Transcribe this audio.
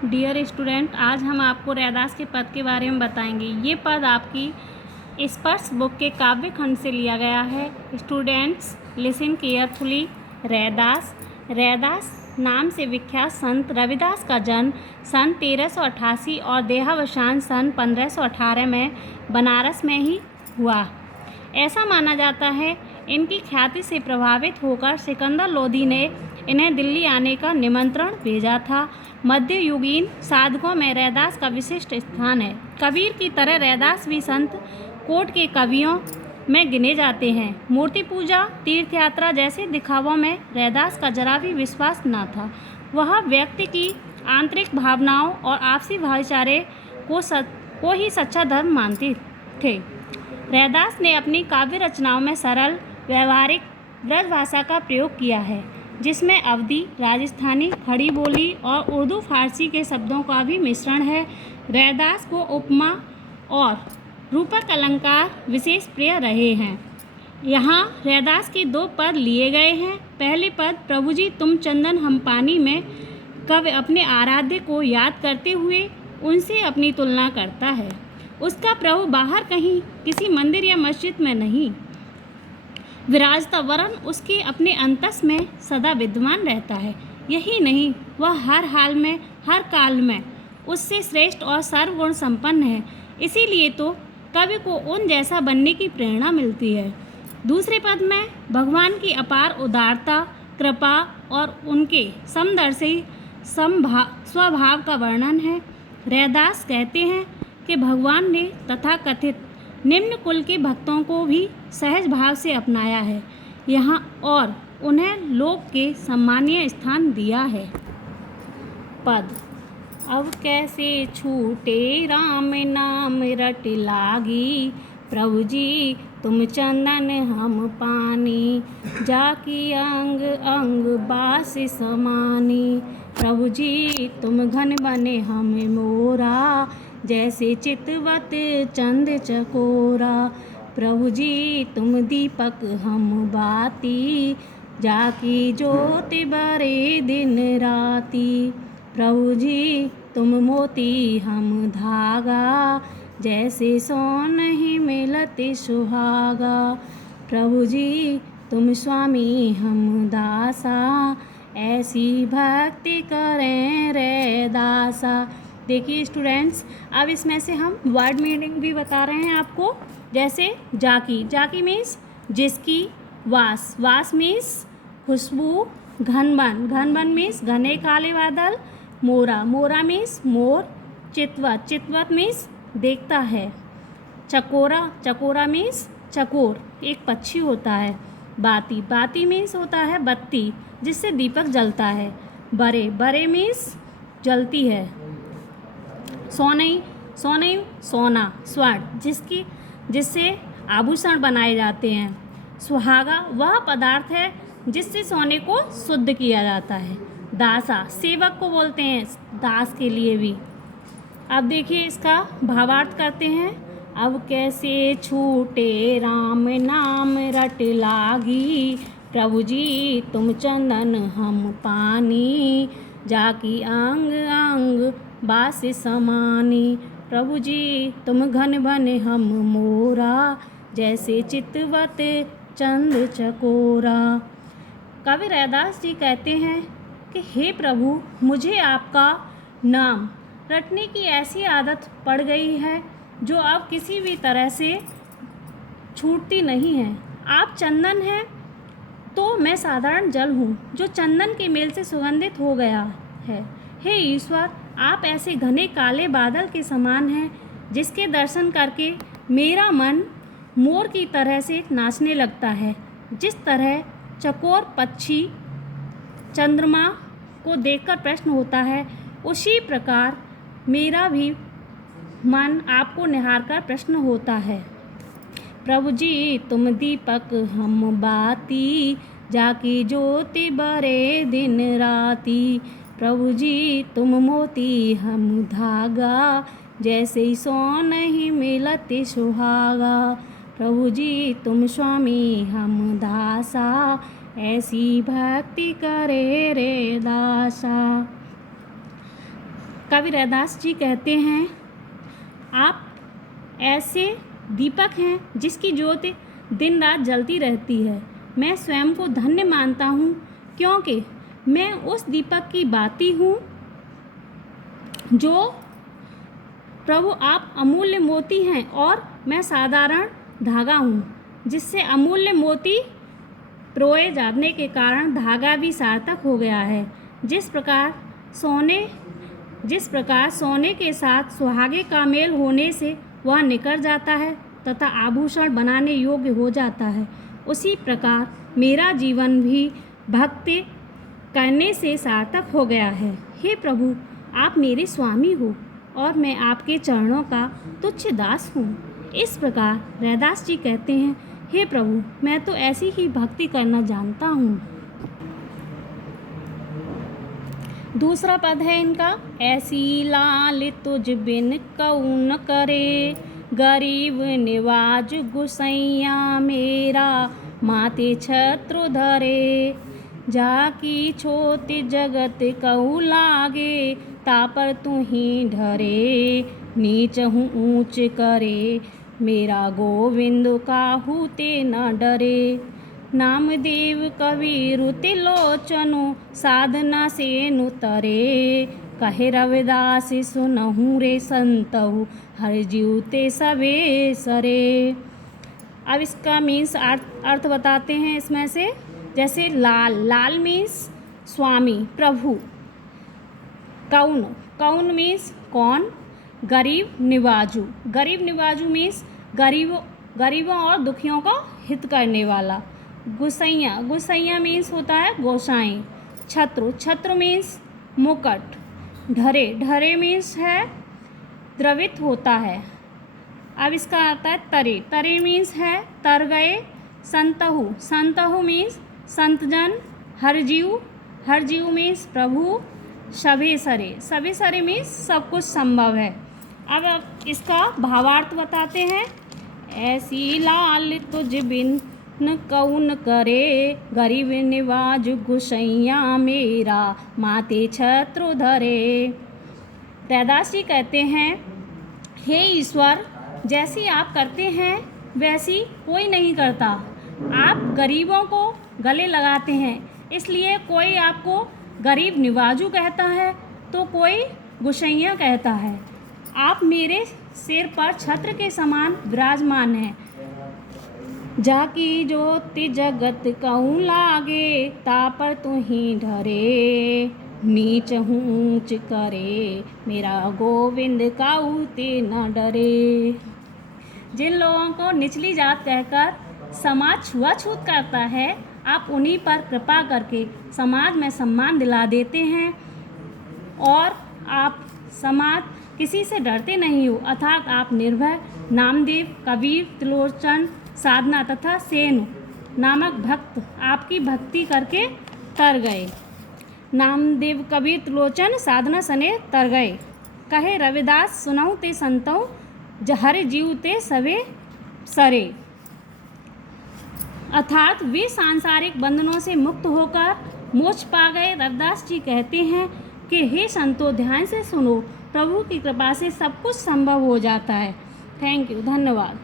Dear student, आज हम आपको रैदास के पद के बारे में बताएंगे। ये पद आपकी स्पर्श बुक के काव्य खंड से लिया गया है। Students listen carefully. रैदास नाम से विख्यात संत रविदास का जन्म सन 1388 और देहावसान सन 1518 में बनारस में ही हुआ। ऐसा माना जाता है इनकी ख्याति से प्रभावित होकर सिकंदर लोदी ने इन्हें दिल्ली आने का निमंत्रण भेजा था। मध्ययुगीन साधकों में रैदास का विशिष्ट स्थान है। कबीर की तरह रैदास भी संत कोट के कवियों में गिने जाते हैं। मूर्ति पूजा, तीर्थ यात्रा जैसे दिखावों में रैदास का जरा भी विश्वास न था। वह व्यक्ति की आंतरिक भावनाओं और आपसी भाईचारे को ही सच्चा धर्म मानते थे। रैदास ने अपनी काव्य रचनाओं में सरल, व्यवहारिक ब्रज भाषा का प्रयोग किया है, जिसमें अवधी, राजस्थानी, खड़ी बोली और उर्दू फारसी के शब्दों का भी मिश्रण है। रैदास को उपमा और रूपक अलंकार विशेष प्रिय रहे हैं। यहाँ रैदास के 2 पद लिए गए हैं। पहले पद प्रभु जी तुम चंदन हम पानी में कवि अपने आराध्य को याद करते हुए उनसे अपनी तुलना करता है। उसका प्रभु बाहर कहीं किसी मंदिर या मस्जिद में नहीं विराजता, वरन उसके अपने अंतस में सदा विद्यमान रहता है। यही नहीं, वह हर हाल में, हर काल में उससे श्रेष्ठ और सर्वगुण संपन्न है। इसीलिए तो कवि को उन जैसा बनने की प्रेरणा मिलती है। दूसरे पद में भगवान की अपार उदारता, कृपा और उनके समदर्शी स्वभाव का वर्णन है। रैदास कहते हैं कि भगवान ने तथाकथित निम्न कुल के भक्तों को भी सहज भाव से अपनाया है यहाँ और उन्हें लोक के सम्मानीय स्थान दिया है। पद अब कैसे छूटे राम नाम रट लागी, प्रभु जी तुम चंदन हम पानी, जाकी अंग अंग बास समानी, प्रभु जी तुम घन बने हम मोरा, जैसे चितवत चंद चकोरा, प्रभु जी तुम दीपक हम बाती, जाकी ज्योति बरे दिन राती, प्रभु जी तुम मोती हम धागा, जैसे सोन ही मिलते सुहागा, प्रभु जी तुम स्वामी हम दासा, ऐसी भक्ति करें रैदासा। देखिए स्टूडेंट्स, अब इसमें से हम वर्ड मीनिंग भी बता रहे हैं आपको। जैसे जाकी मीन्स जिसकी, वास मीन्स खुशबू, घनबन मीन्स घने काले बादल, मोरा मीन्स मोर, चितवत मीन्स देखता है, चकोरा मीन्स चकोर एक पक्षी होता है, बाती मीन्स होता है बत्ती जिससे दीपक जलता है, बरे मीन्स जलती है, सोना स्वर्ण जिससे आभूषण बनाए जाते हैं, सुहागा वह पदार्थ है जिससे सोने को शुद्ध किया जाता है, दासा सेवक को बोलते हैं, दास के लिए भी। अब देखिए इसका भावार्थ करते हैं। अब कैसे छूटे राम नाम रट लागी, प्रभु जी तुम चंदन हम पानी, जाकी अंग अंग बास समानी, प्रभु जी तुम घन बने हम मोरा, जैसे चितवत चंद चकोरा। कवि रैदास जी कहते हैं कि हे प्रभु, मुझे आपका नाम रटने की ऐसी आदत पड़ गई है जो अब किसी भी तरह से छूटती नहीं है। आप चंदन हैं तो मैं साधारण जल हूँ जो चंदन के मेल से सुगंधित हो गया है। हे ईश्वर, आप ऐसे घने काले बादल के समान हैं जिसके दर्शन करके मेरा मन मोर की तरह से नाचने लगता है। जिस तरह चकोर पक्षी चंद्रमा को देखकर प्रसन्न होता है, उसी प्रकार मेरा भी मन आपको निहारकर प्रसन्न होता है। प्रभु जी तुम दीपक हम बाती, जाकी ज्योति बरे दिन राती, प्रभु जी तुम मोती हम धागा, जैसे सोन ही मिलते सुहागा, प्रभु जी तुम स्वामी हम दासा, ऐसी भक्ति करे रे दासा। कवि रैदास जी कहते हैं, आप ऐसे दीपक हैं जिसकी ज्योति दिन रात जलती रहती है। मैं स्वयं को धन्य मानता हूँ क्योंकि मैं उस दीपक की बाती हूँ जो प्रभु आप अमूल्य मोती हैं और मैं साधारण धागा हूँ, जिससे अमूल्य मोती पिरोए जाने के कारण धागा भी सार्थक हो गया है। जिस प्रकार सोने के साथ सुहागे का मेल होने से वह निकल जाता है तथा आभूषण बनाने योग्य हो जाता है, उसी प्रकार मेरा जीवन भी भक्ति करने से सार्थक हो गया है। हे प्रभु, आप मेरे स्वामी हो और मैं आपके चरणों का तुच्छ दास हूँ। इस प्रकार रैदास जी कहते हैं, हे प्रभु, मैं तो ऐसी ही भक्ति करना जानता हूँ। दूसरा पद है इनका, ऐसी लाल तुझ बिन कौन करे, गरीब निवाज गुसैया मेरा माते छत्र धरे। जाकी छोति जगत कहू लागे, तापर तू ही ढरे, नीच हूँ ऊँच करे, मेरा गोविंद काहू ते न डरे। नामदेव कबीर तिलोचनो, साधना से नुतरे, कहे रविदास सुनहु रे संतहु, हर जीवते सबे सरे। अब इसका मीन्स अर्थ बताते हैं इसमें से। जैसे लाल मीन्स स्वामी प्रभु, कौन मीन्स कौन, गरीब निवाजू मीन्स गरीबों और दुखियों का हित करने वाला। गुसैया मीन्स होता है गोसाई। छत्र मीन्स मुकुट। ढरे मीन्स है द्रवित होता है। अब इसका आता है तरे मीन्स है तर गए। संतहु मीन्स संतजन। हर जीव मीन्स प्रभु। सभी सरे मीन्स सब कुछ संभव है। अब इसका भावार्थ बताते हैं। ऐसी लाल तुझ बिन कौन करे, गरीब निवाज गुसैया मेरा माते छत्र धरे। रैदास जी कहते हैं, हे ईश्वर, जैसी आप करते हैं वैसी कोई नहीं करता। आप गरीबों को गले लगाते हैं, इसलिए कोई आपको गरीब निवाजू कहता है तो कोई गुसैया कहता है। आप मेरे सिर पर छत्र के समान विराजमान हैं। जाकी ज्योति जगत कहूँ लागे, तापर तू ही ढरे, नीच हूँ ऊँच करे, मेरा गोविंद काहू ते न डरे। जिन लोगों को निचली जात कहकर समाज छुआछूत करता है, आप उन्हीं पर कृपा करके समाज में सम्मान दिला देते हैं और आप समाज किसी से डरते नहीं हो, अर्थात आप निर्भय नामदेव कबीर त्रिलोचन साधना तथा सेन नामक भक्त आपकी भक्ति करके तर गए। नामदेव कबीर त्रिलोचन साधना सने तर गए। कहे रविदास सुनहु ते संतहु, हर जीव ते सवे सरे। अर्थात वे सांसारिक बंधनों से मुक्त होकर मोक्ष पा गए। रविदास जी कहते हैं कि हे संतो, ध्यान से सुनो, प्रभु की कृपा से सब कुछ संभव हो जाता है। थैंक यू, धन्यवाद।